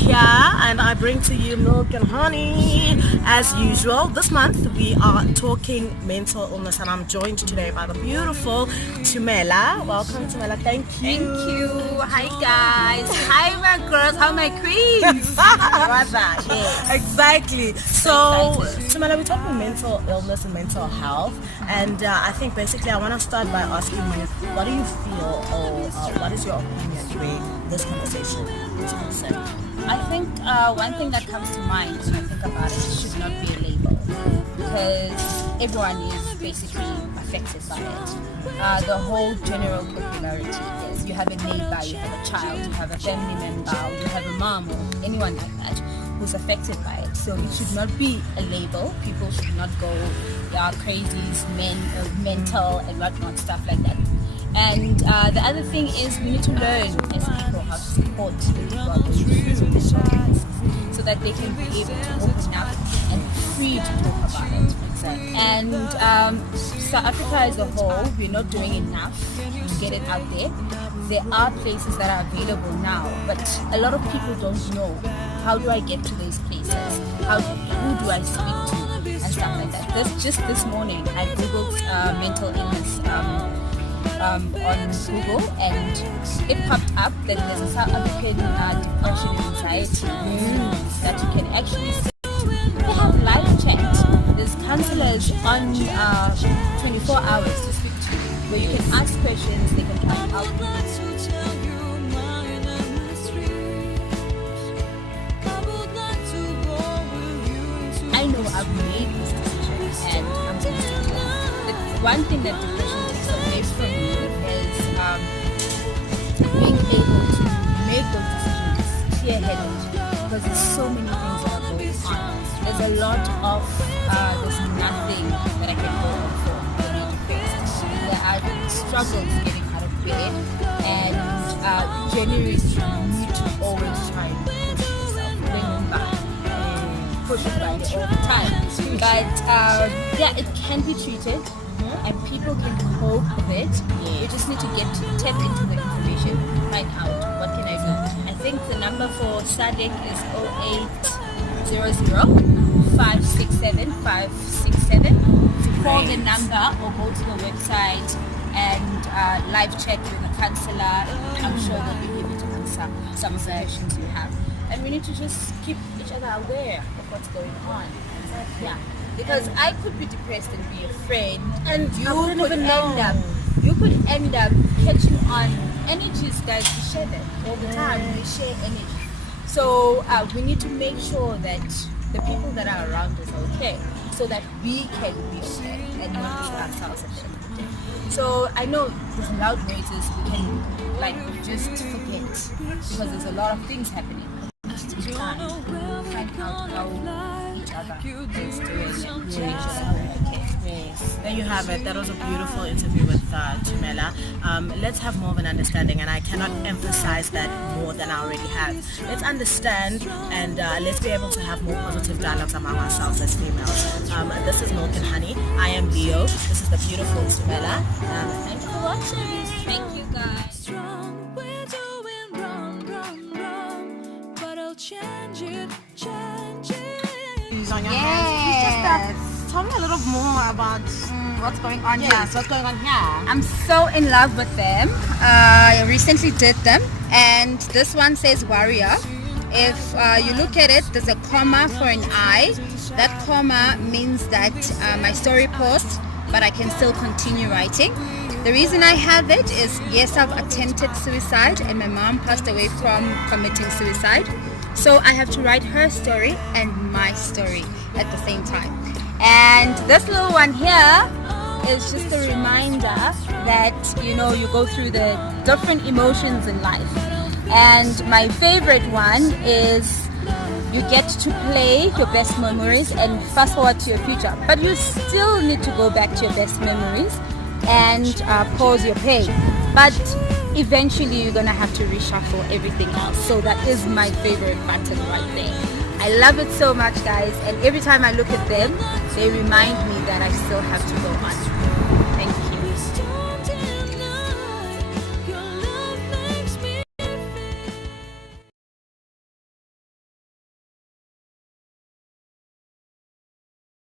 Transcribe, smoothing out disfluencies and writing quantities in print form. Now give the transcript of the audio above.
here and I bring to you milk and honey as usual. This month we are talking mental illness and I'm joined today by the beautiful Thumela. Welcome Thumela, thank you. Thank you. Hi guys. Hi my girls, how my queens. Yes. Exactly. So Thumela, we're talking mental illness and mental health and I think basically I want to start by asking you, what do you feel or what is your opinion during this conversation is concerned? I think one thing that comes to mind when I think about it should not be a label, because everyone is basically affected by it. The whole general popularity is you have a neighbor, you have a child, you have a family member, you have a mom or anyone like that who's affected by it. So it should not be a label. People should not go, crazies, mental and whatnot, stuff like that. And the other thing is we need to learn as people how to support the people who are going through mental illness so that they can be able to open up and be free to talk about it. Exactly. And South Africa as a whole, we're not doing enough to get it out there. There are places that are available now, but a lot of people don't know, how do I get to those places? Who do I speak to? And stuff like that. This morning, I googled mental illness on Google, and it popped up that there's a South African depression and anxiety that you can actually see. They have live chat. There's counselors on 24 hours to speak to you, where you can ask questions, they can come out. I know I've made this decision and I'm going to stick to it. The one thing that depression takes away from you is being able to make those decisions clear-headed, because there's so many things that are going on. There's a lot of there's nothing that I can go on for when you're depressed. There are struggles getting out of bed, and generally you need to always try and push yourself, remember, pushing by it all the time. But it can be treated. And people can cope with it. You just need to tap into the information, find out what can I do. I think the number for SADC is 0800-567-567. To call the number or go to the website and live chat with a counselor. I'm sure they'll be able to answer some of the questions you have. And we need to just keep each other aware of what's going on. Yeah. Because I could be depressed and be afraid, and you could end up catching on energies, guys. We share them all the time. We share energy. So we need to make sure that the people that are around us are okay, so that we can be okay and not lose ourselves at the end of the day. So I know there's loud noises we can just forget, because there's a lot of things happening. Just take time, find out how each other is doing and to make sure that we're okay. Yes. There you have it. That was a beautiful interview with Thumela. Let's have more of an understanding, and I cannot emphasize that more than I already have. Let's understand and let's be able to have more positive dialogues among ourselves as females. This is Milk and Honey. I am Leo. This is the beautiful Thumela. Thank you for watching. Thank you guys. Change it. On your hands. Tell me a little more about what's going on here. What's going on here? I'm so in love with them. I recently did them, and this one says warrior. If you look at it, there's a comma for an I. That comma means that my story paused, but I can still continue writing. The reason I have it is, yes, I've attempted suicide, and my mom passed away from committing suicide. So I have to write her story and my story at the same time. And this little one here is just a reminder that, you go through the different emotions in life. And my favorite one is, you get to play your best memories and fast forward to your future. But you still need to go back to your best memories and pause your pain. But eventually you're gonna have to reshuffle everything else. So that is my favorite button right there. I love it so much, guys, and every time I look at them, they remind me that I still have to go on.